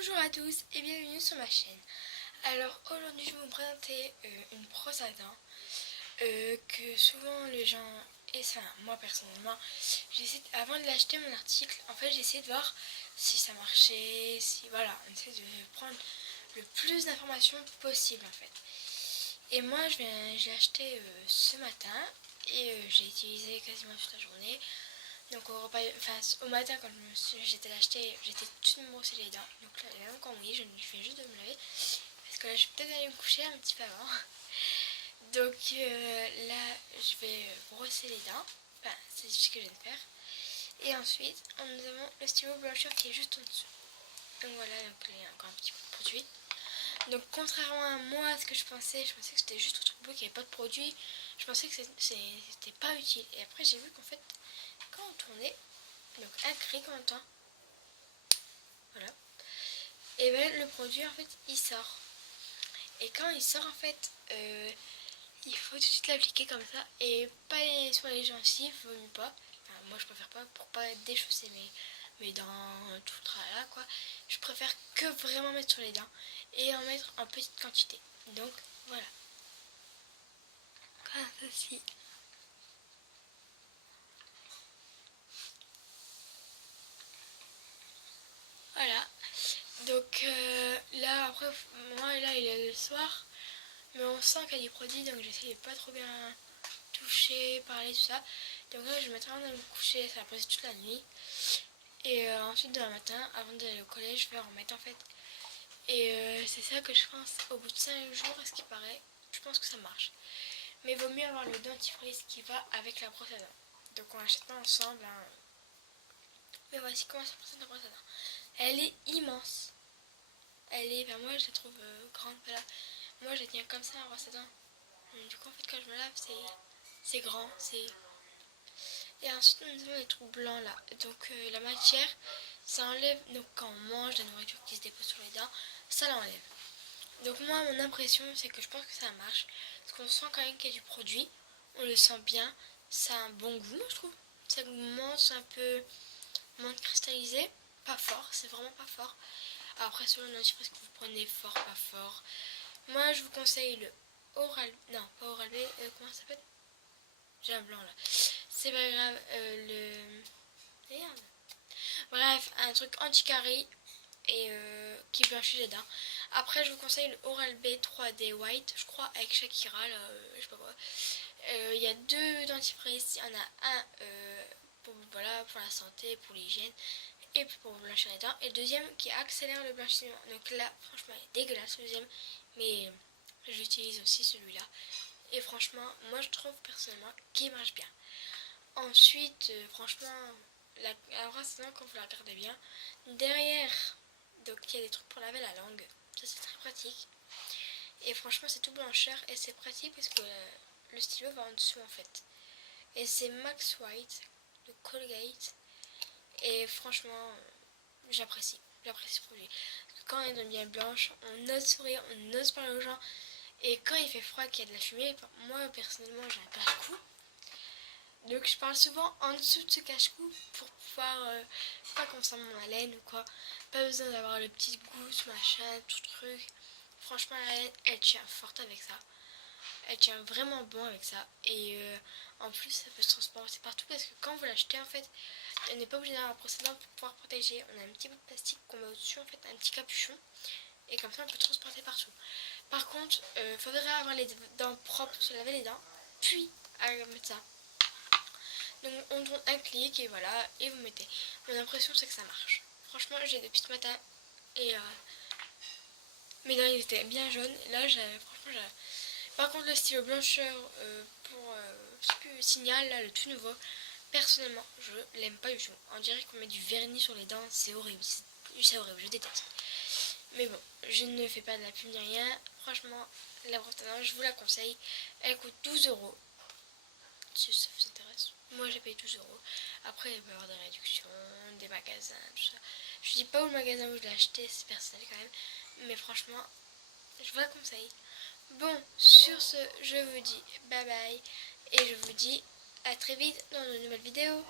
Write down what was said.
Bonjour à tous et bienvenue sur ma chaîne. Alors aujourd'hui je vais vous présenter une brosse à dents que souvent les gens, et ça moi personnellement, avant de l'acheter mon article, en fait j'ai essayé de voir si ça marchait, si voilà, on essaie de prendre le plus d'informations possible en fait. Et moi j'ai acheté ce matin et j'ai utilisé quasiment toute la journée. Donc au matin quand j'étais l'acheter, j'étais toute me brosser les dents. Donc là elle est encore mouillée, je viens juste de me laver. Parce que là je vais peut-être aller me coucher un petit peu avant. Donc là je vais brosser les dents. Enfin c'est ce que je viens de faire. Et ensuite nous avons le stylo blancheur qui est juste en dessous. Donc voilà, donc il y a encore un petit peu de produit. Donc contrairement à moi, à ce que je pensais que c'était juste un truc beau, qu'il n'y avait pas de produit. Je pensais que c'était pas utile. Et après j'ai vu qu'en fait quand on tournait, donc un clic en même temps, voilà, et bien le produit en fait il sort. Et quand il sort en fait, il faut tout de suite l'appliquer comme ça et pas sur les gencives, vaut mieux pas. Enfin, moi je préfère pas pour pas déchausser mes dents, tout le tralala quoi. Je préfère que vraiment mettre sur les dents et en mettre en petite quantité. Donc voilà, comme ceci. Voilà. Donc là après moi là il est le soir. Mais on sent qu'il y a des produits, donc j'essaie de pas trop bien toucher, parler, tout ça. Donc là, je vais mettre avant de me coucher, ça va passer toute la nuit. Et ensuite, demain matin, avant d'aller au collège, je vais en remettre en fait. Et c'est ça que je pense, au bout de 5 jours, à ce qui paraît, je pense que ça marche. Mais il vaut mieux avoir le dentifrice qui va avec la brosse à dents. Donc on l'achète pas ensemble. Hein. Mais voici comment ça présente la brosse à dents. Elle est immense. Moi je la trouve grande. Voilà. Moi je la tiens comme ça, la brosse à dents. Du coup en fait quand je me lave c'est grand, et ensuite nous avons les trous blancs là. Donc la matière ça enlève, donc quand on mange la nourriture qui se dépose sur les dents, ça l'enlève. Donc moi mon impression c'est que je pense que ça marche. Parce qu'on sent quand même qu'il y a du produit, on le sent bien, ça a un bon goût moi je trouve. Ça commence un peu menthe cristallisé, pas fort, c'est vraiment pas fort. Après selon le dentifrice que vous prenez, fort, pas fort. Moi je vous conseille le Oral, non pas Oral B, comment ça s'appelle? J'ai un blanc là. C'est pas grave, merde. Bref, un truc anti-carie et qui blanchit les dents. Après, je vous conseille le Oral B 3D White, je crois, avec Shakira, là, je sais pas quoi. Il y a deux dentifrices. Il y en a un voilà, pour la santé, pour l'hygiène et pour blanchir les dents. Et le deuxième qui accélère le blanchiment. Donc là, franchement, il est dégueulasse le deuxième. Mais j'utilise aussi celui-là. Et franchement, moi je trouve personnellement qu'il marche bien. Ensuite, franchement, la brosse à dents, quand vous la regardez bien, derrière, donc il y a des trucs pour laver la langue. Ça c'est très pratique. Et franchement, c'est tout blancheur et c'est pratique parce que le stylo va en dessous en fait. Et c'est Max White de Colgate. Et franchement, j'apprécie. J'apprécie ce produit. Quand on est bien blanche, on ose sourire, on ose parler aux gens. Et quand il fait froid, qu'il y a de la fumée, moi personnellement j'ai un cache-cou. Donc je parle souvent en dessous de ce cache-cou pour pouvoir pas qu'on sente mon haleine ou quoi. Pas besoin d'avoir le petit goût, ce machin, tout truc. Franchement la haleine, elle tient forte avec ça. Elle tient vraiment bon avec ça. Et en plus ça peut se transporter partout parce que quand vous l'achetez en fait, on n'est pas obligé d'avoir un procédant pour pouvoir protéger. On a un petit bout de plastique qu'on met au-dessus en fait, un petit capuchon. Et comme ça on peut transporter partout. Par contre, faudrait avoir les dents propres, se laver les dents, puis mettre ça. Donc on tourne un clic et voilà, et vous mettez. Mon impression c'est que ça marche. Franchement j'ai depuis ce matin et mes dents ils étaient bien jaunes. Et là franchement par contre le stylo blancheur pour Signal, là le tout nouveau, personnellement je l'aime pas du tout. On dirait qu'on met du vernis sur les dents, c'est horrible, c'est horrible, je déteste. Mais bon, je ne fais pas de la pub ni rien. Franchement, la brosse à dents, je vous la conseille. Elle coûte 12 €. Si ça vous intéresse. Moi, j'ai payé 12 €. Après, il peut y avoir des réductions, des magasins, tout ça. Je dis pas où le magasin où je l'ai acheté, c'est personnel quand même. Mais franchement, je vous la conseille. Bon, sur ce, je vous dis bye bye. Et je vous dis à très vite dans une nouvelle vidéo.